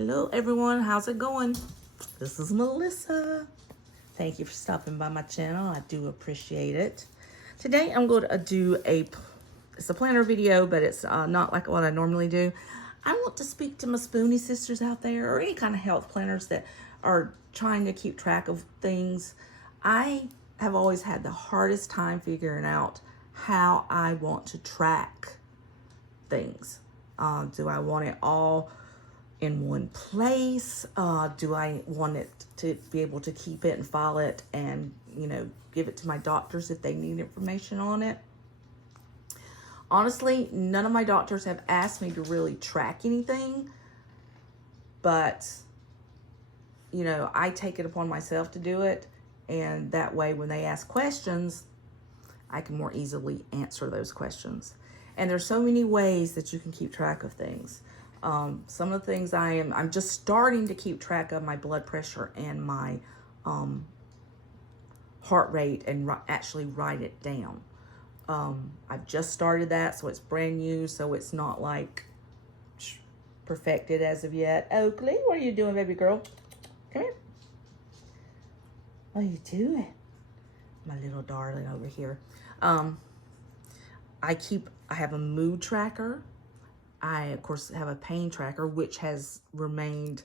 Hello everyone, how's it going? This is Melissa. Thank you for stopping by my channel. I do appreciate it. Today I'm going to do it's a planner video, but it's not like what I normally do. I want to speak to my Spoonie sisters out there, or any kind of health planners that are trying to keep track of things. I have always had the hardest time figuring out how I want to track things. Do I want it all in one place? Do I want it to be able to keep it and file it and, give it to my doctors if they need information on it? Honestly, none of my doctors have asked me to really track anything, but, I take it upon myself to do it. And that way, when they ask questions, I can more easily answer those questions. And there's so many ways that you can keep track of things. Some of the things I'm just starting to keep track of my blood pressure and my heart rate and actually write it down. I've just started that, so it's brand new, so it's not like perfected as of yet. Oakley, what are you doing, baby girl? Come here. What are you doing? My little darling over here. I have a mood tracker. I, of course, have a pain tracker, which has remained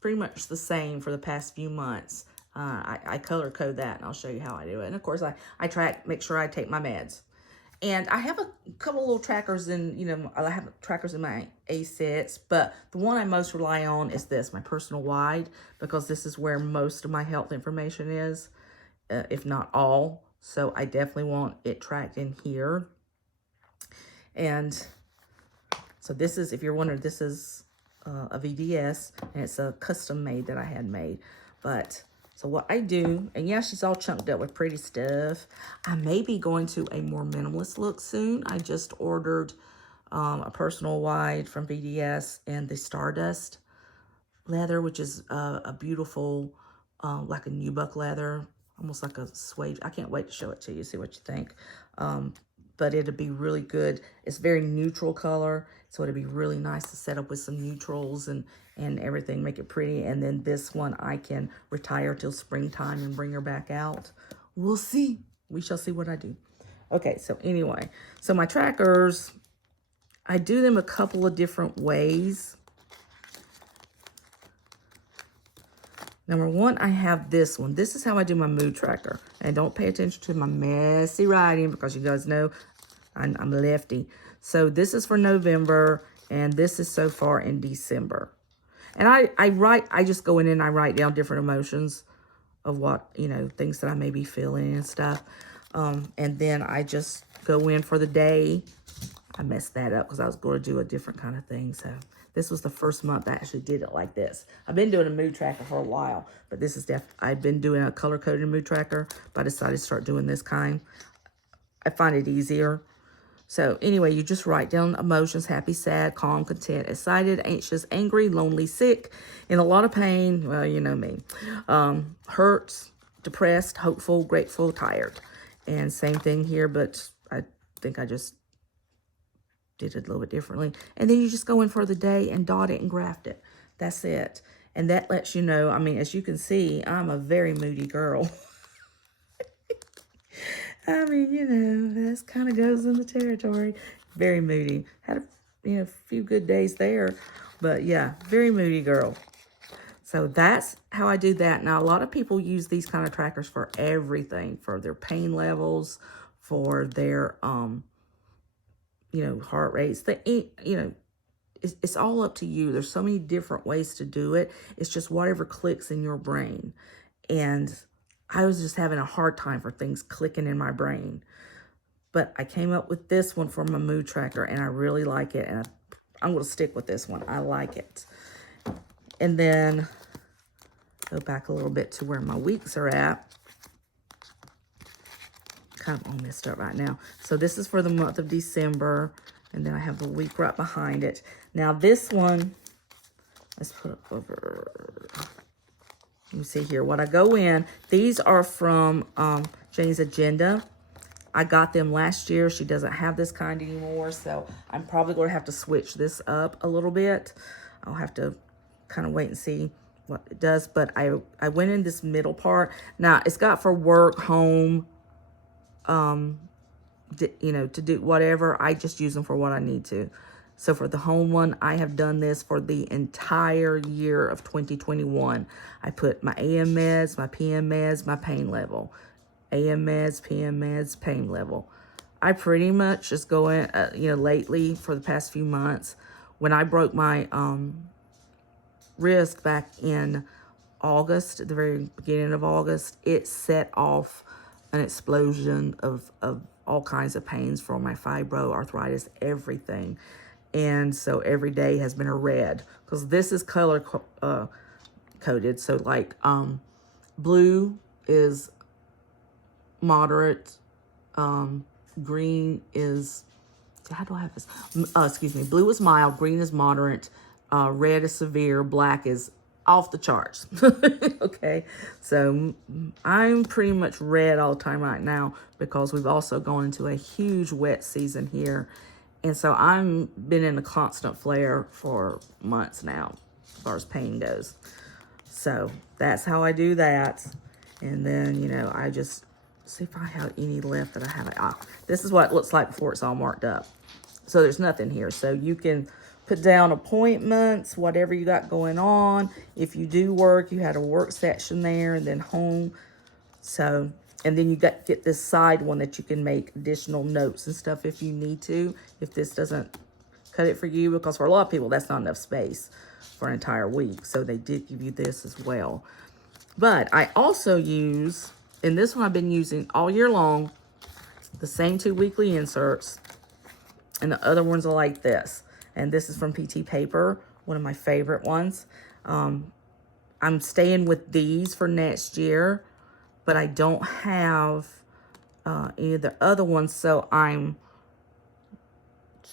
pretty much the same for the past few months. I color code that, and I'll show you how I do it. And, of course, I track, make sure I take my meds. And I have a couple little trackers in, I have trackers in my A sets, but the one I most rely on is this, my personal wide, because this is where most of my health information is, if not all. So I definitely want it tracked in here. And so this is, if you're wondering, this is a VDS, and it's a custom made that I had made. But, so what I do, and yeah, she's all chunked up with pretty stuff. I may be going to a more minimalist look soon. I just ordered a personal wide from VDS and the Stardust leather, which is a beautiful, like a nubuck leather, almost like a suede. I can't wait to show it to you, see what you think. But it'll be really good. It's very neutral color, so it'll be really nice to set up with some neutrals and everything, make it pretty. And then this one I can retire till springtime and bring her back out. We'll see. We shall see what I do. Okay, so anyway, so my trackers, I do them a couple of different ways. Number one, I have this one. This is how I do my mood tracker. And don't pay attention to my messy writing, because you guys know I'm lefty. So this is for November, and this is so far in December. And I just go in and I write down different emotions of what, things that I may be feeling and stuff. And then I just go in for the day. I messed that up because I was going to do a different kind of thing. So this was the first month I actually did it like this. I've been doing a mood tracker for a while, but this is I've been doing a color-coded mood tracker, but I decided to start doing this kind. I find it easier. So anyway, you just write down emotions: happy, sad, calm, content, excited, anxious, angry, lonely, sick, in a lot of pain. Well, you know me. Hurt, depressed, hopeful, grateful, tired. And same thing here, but I think I just did it a little bit differently. And then you just go in for the day and dot it and graft it. That's it. And that lets you know, as you can see, I'm a very moody girl. This kind of goes in the territory. Very moody. Had a few good days there. But yeah, very moody girl. So that's how I do that. Now, a lot of people use these kind of trackers for everything. For their pain levels, for their heart rates. It's all up to you. There's so many different ways to do it. It's just whatever clicks in your brain. And I was just having a hard time for things clicking in my brain. But I came up with this one for my mood tracker, and I really like it. And I'm going to stick with this one. I like it. And then go back a little bit to where my weeks are at. Kind of all messed up right now. So this is for the month of December, and then I have the week right behind it. Now this one, let's put it over. Let me see here what I go in. These are from Jane's Agenda. I got them last year. She doesn't have this kind anymore, so I'm probably going to have to switch this up a little bit. I'll have to kind of wait and see what it does. But I went in this middle part. Now, it's got for work, home, you know, to do whatever. I just use them for what I need to. So for the home one, I have done this for the entire year of 2021. I put my AM meds, my PM meds, my pain level. AM meds, PM meds, pain level. I pretty much just go in, you know, lately for the past few months, when I broke my wrist back in August, at the very beginning of August, it set off an explosion of all kinds of pains for my fibro, arthritis, everything. And so every day has been a red, because this is color coded. So like blue is moderate, green is, how do I have this? Excuse me, blue is mild, green is moderate, red is severe, black is off the charts. Okay, so I'm pretty much red all the time right now, because we've also gone into a huge wet season here. And so I'm been in a constant flare for months now, as far as pain goes. So that's how I do that. And then, you know, I just see if I have any left that I haven't. This is what it looks like before it's all marked up. So there's nothing here. So you can put down appointments, whatever you got going on. If you do work, you had a work section there, and then home. So, and then you get this side one that you can make additional notes and stuff if you need to, if this doesn't cut it for you, because for a lot of people, that's not enough space for an entire week. So they did give you this as well. But I also use, and this one I've been using all year long, the same 2 weekly inserts, and the other ones are like this. And this is from PT Paper, one of my favorite ones. I'm staying with these for next year, but I don't have any of the other ones. So I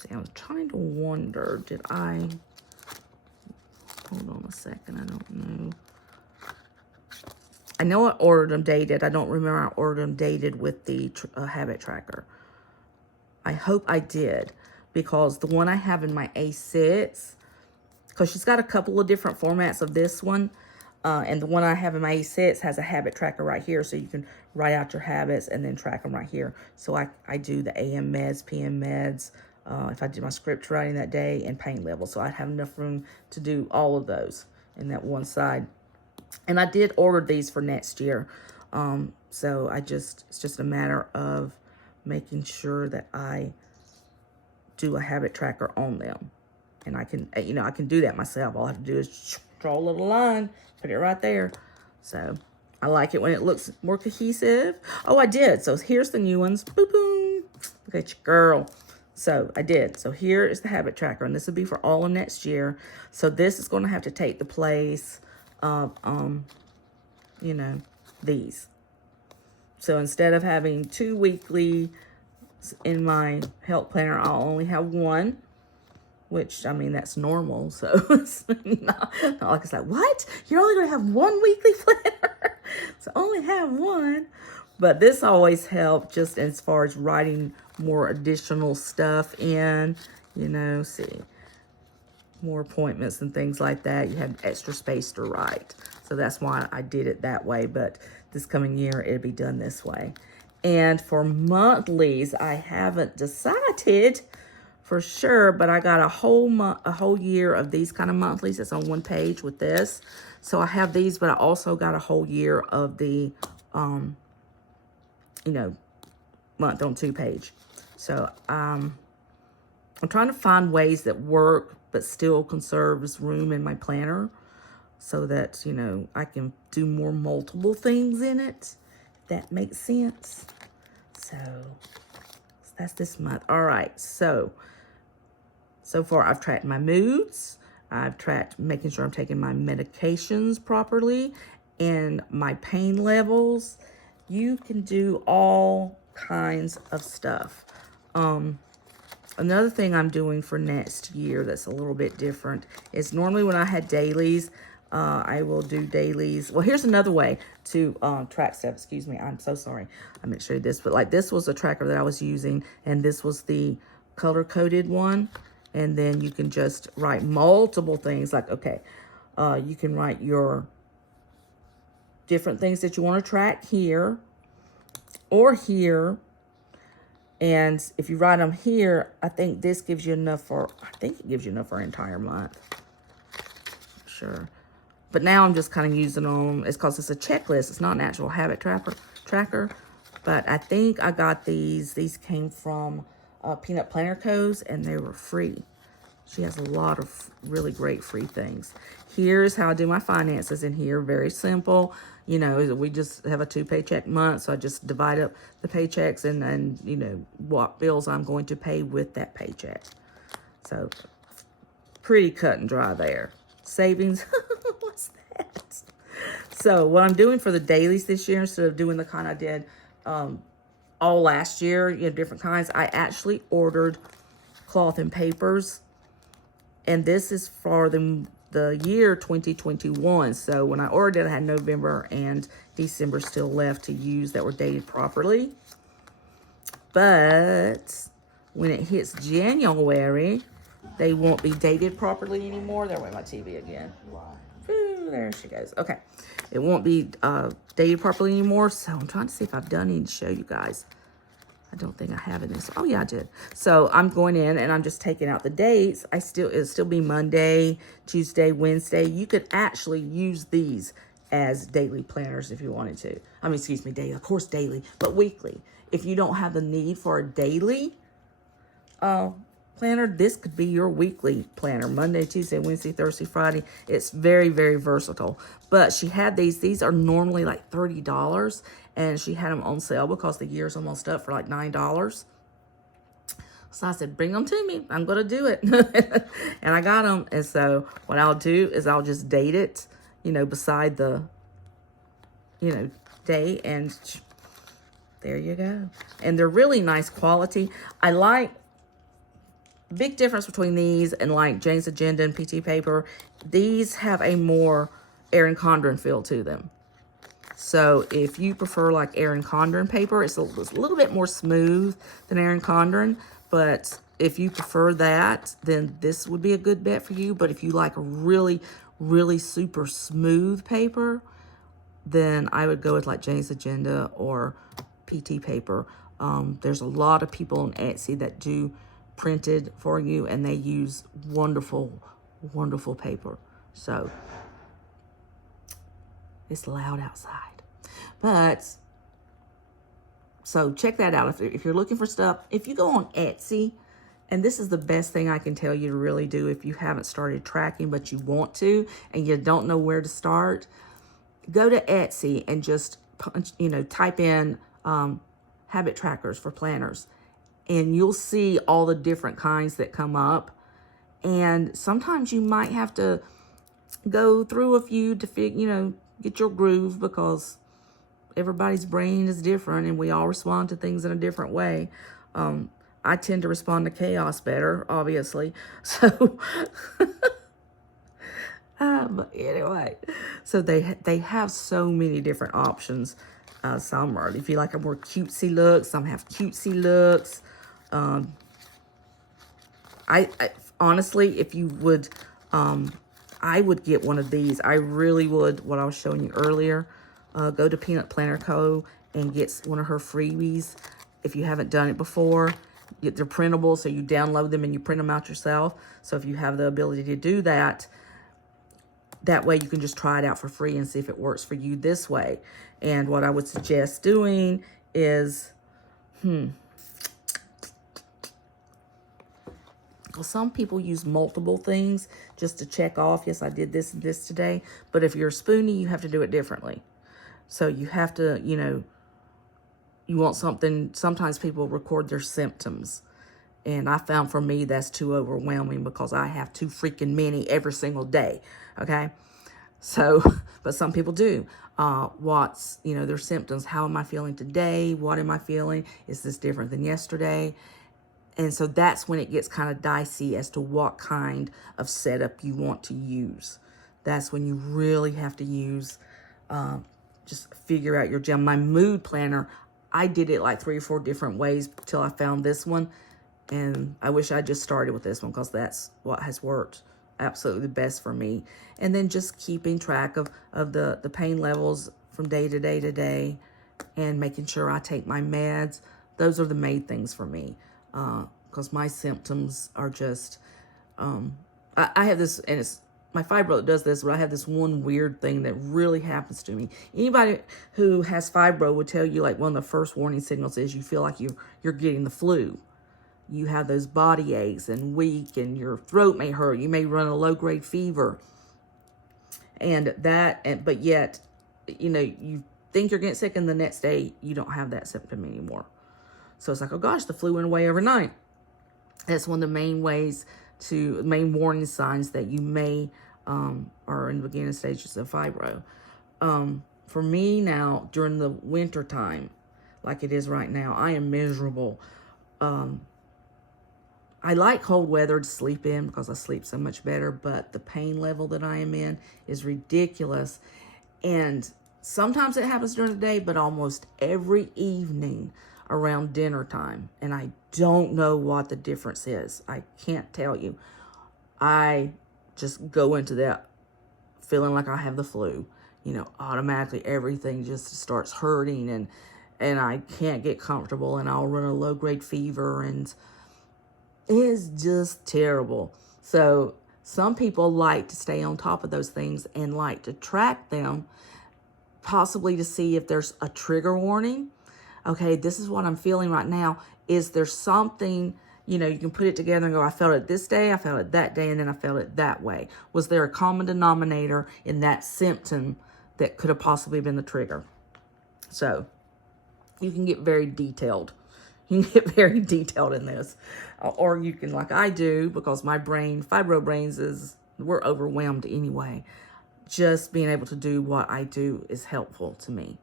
was trying to wonder, did I, hold on a second, I don't know. I know I ordered them dated. I don't remember I ordered them dated with the habit tracker. I hope I did, because the one I have in my A6, because she's got a couple of different formats of this one, and the one I have in my A6 has a habit tracker right here, so you can write out your habits and then track them right here. So I do the AM meds, PM meds, if I did my script writing that day, and pain level. So I have enough room to do all of those in that one side. And I did order these for next year. So it's just a matter of making sure that I do a habit tracker on them. And I can, you know, I can do that myself. All I have to do is draw a little line, put it right there. So I like it when it looks more cohesive. Oh, I did. So here's the new ones. Boom, boom. Look at you, girl. So I did. So here is the habit tracker, and this will be for all of next year. So this is going to have to take the place of, you know, these. So instead of having 2 weekly in my health planner, I'll only have one, which, I mean, that's normal. So it's not like it's like, what? You're only going to have 1 weekly planner? So only have one. But this always helped just as far as writing more additional stuff in, you know, see, more appointments and things like that. You have extra space to write. So that's why I did it that way. But this coming year, it'll be done this way. And for monthlies, I haven't decided for sure, but I got a whole year of these kind of monthlies. It's on one page with this. So I have these, but I also got a whole year of the, you know, month on 2 page. So I'm trying to find ways that work, but still conserves room in my planner, so that, you know, I can do more multiple things in it, if that makes sense. So that's this month. All right, so far I've tracked my moods. I've tracked making sure I'm taking my medications properly and my pain levels. You can do all kinds of stuff. Another thing I'm doing for next year that's a little bit different is normally when I had dailies, I will do dailies. Well, here's another way to track stuff. Excuse me, I'm so sorry. I meant to show you this, but like this was a tracker that I was using, and this was the color-coded one. And then you can just write multiple things like, okay, you can write your different things that you want to track here or here. And if you write them here, I think this gives you enough for, I think it gives you enough for an entire month. Sure. But now I'm just kind of using them. It's because it's a checklist. It's not an actual habit tracker. But I think I got these. These came from Peanut Planner Co's, and they were free. She has a lot of really great free things. Here's how I do my finances in here. Very simple. You know, we just have a 2-paycheck month, so I just divide up the paychecks and you know, what bills I'm going to pay with that paycheck. So, pretty cut and dry there. Savings, what's that? So, what I'm doing for the dailies this year, instead of doing the kind I did all last year, you know, different kinds, I actually ordered cloth and papers. And this is for the year 2021. So when I ordered it, I had November and December still left to use that were dated properly. But when it hits January, they won't be dated properly anymore. There went my TV again. Ooh, there she goes. Okay. It won't be dated properly anymore. So I'm trying to see if I've done any to show you guys. I don't think I have it. Oh, yeah, I did. So I'm going in and I'm just taking out the dates. It'll still be Monday, Tuesday, Wednesday. You could actually use these as daily planners if you wanted to. I mean, excuse me, daily. Of course, daily, but weekly. If you don't have the need for a daily planner, this could be your weekly planner. Monday, Tuesday, Wednesday, Thursday, Friday. It's very, very versatile. But she had these. These are normally like $30. And she had them on sale because the year's almost up for like $9. So I said, bring them to me. I'm going to do it. And I got them. And so what I'll do is I'll just date it, you know, beside the, you know, day. And there you go. And they're really nice quality. I like, big difference between these and like Jane's Agenda and PT paper. These have a more Erin Condren feel to them. So if you prefer like Erin Condren paper, it's a little bit more smooth than Erin Condren. But if you prefer that, then this would be a good bet for you. But if you like a really, really super smooth paper, then I would go with like Jane's Agenda or PT paper. There's a lot of people on Etsy that do printed for you, and they use wonderful, wonderful paper. So it's loud outside. But, so check that out. If you're looking for stuff, if you go on Etsy, and this is the best thing I can tell you to really do if you haven't started tracking, but you want to, and you don't know where to start, go to Etsy and just, you know, type in habit trackers for planners. And you'll see all the different kinds that come up. And sometimes you might have to go through a few to you know, get your groove, because everybody's brain is different and we all respond to things in a different way. I tend to respond to chaos better, obviously. So, but anyway, so they have so many different options. Some are, if you like a more cutesy look, some have cutesy looks. I honestly, if you would, I would get one of these. I really would, what I was showing you earlier. Go to Peanut Planner Co. and get one of her freebies. If you haven't done it before, they're printable, so you download them and you print them out yourself. So if you have the ability to do that, that way you can just try it out for free and see if it works for you this way. And what I would suggest doing is, well, some people use multiple things just to check off, yes, I did this and this today. But if you're a spoonie, you have to do it differently. So you have to, you know, you want something, sometimes people record their symptoms. And I found for me that's too overwhelming because I have too freaking many every single day, okay? So, but some people do. What's, you know, their symptoms. How am I feeling today? What am I feeling? Is this different than yesterday? And so that's when it gets kind of dicey as to what kind of setup you want to use. That's when you really have to use, just figure out your gem. My mood planner, I did it like 3 or 4 different ways till I found this one. And I wish I just started with this one because that's what has worked absolutely the best for me. And then just keeping track of the pain levels from day to day to day, and making sure I take my meds. Those are the main things for me, because my symptoms are just, I have this, and it's my fibro that does this, but I have this one weird thing that really happens to me. Anybody who has fibro would tell you, like, one of the first warning signals is you feel like you're getting the flu. You have those body aches and weak, and your throat may hurt. You may run a low-grade fever. But yet, you know, you think you're getting sick, and the next day you don't have that symptom anymore. So it's like, oh gosh, the flu went away overnight. That's one of the main main warning signs that you may are in the beginning stages of fibro. For me now, during the winter time, like it is right now, I am miserable. I like cold weather to sleep in because I sleep so much better, but the pain level that I am in is ridiculous. And sometimes it happens during the day, but almost every evening around dinner time. And I don't know what the difference is. I can't tell you. I just go into that feeling like I have the flu. You know, automatically everything just starts hurting, and I can't get comfortable, and I'll run a low-grade fever, and it's just terrible. So some people like to stay on top of those things and like to track them, possibly to see if there's a trigger warning. Okay, this is what I'm feeling right now. Is there something, you know, you can put it together and go, I felt it this day, I felt it that day, and then I felt it that way. Was there a common denominator in that symptom that could have possibly been the trigger? So you can get very detailed. You can get very detailed in this. Or you can, like I do, because my brain, fibro brains, we're overwhelmed anyway. Just being able to do what I do is helpful to me,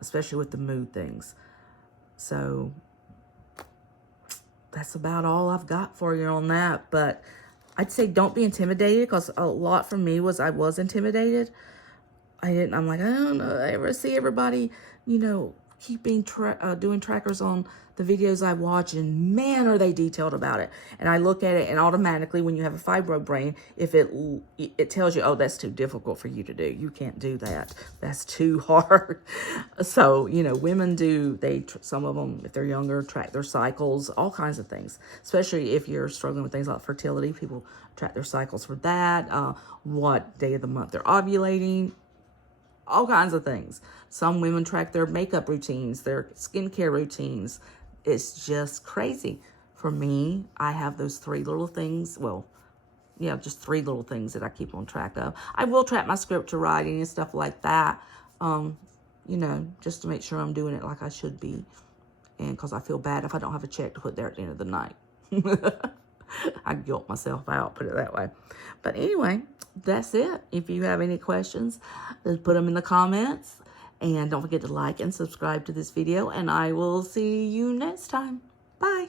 especially with the mood things. So that's about all I've got for you on that. But I'd say don't be intimidated, because a lot for me was I was intimidated. I'm like, I don't know, I ever see everybody, you know, doing trackers on the videos I watch, and man, are they detailed about it. And I look at it, and automatically when you have a fibro brain, if it tells you, oh, that's too difficult for you to do. You can't do that. That's too hard. So, you know, women some of them, if they're younger, track their cycles, all kinds of things. Especially if you're struggling with things like fertility, people track their cycles for that, what day of the month they're ovulating, all kinds of things. Some women track their makeup routines, their skincare routines. It's just crazy. For me, I have those 3 little things. Well, yeah, just 3 little things that I keep on track of. I will track my scripture writing and stuff like that, you know, just to make sure I'm doing it like I should be. And because I feel bad if I don't have a check to put there at the end of the night. I guilt myself out, put it that way. But anyway, that's it. If you have any questions, just put them in the comments. And don't forget to like and subscribe to this video. And I will see you next time. Bye.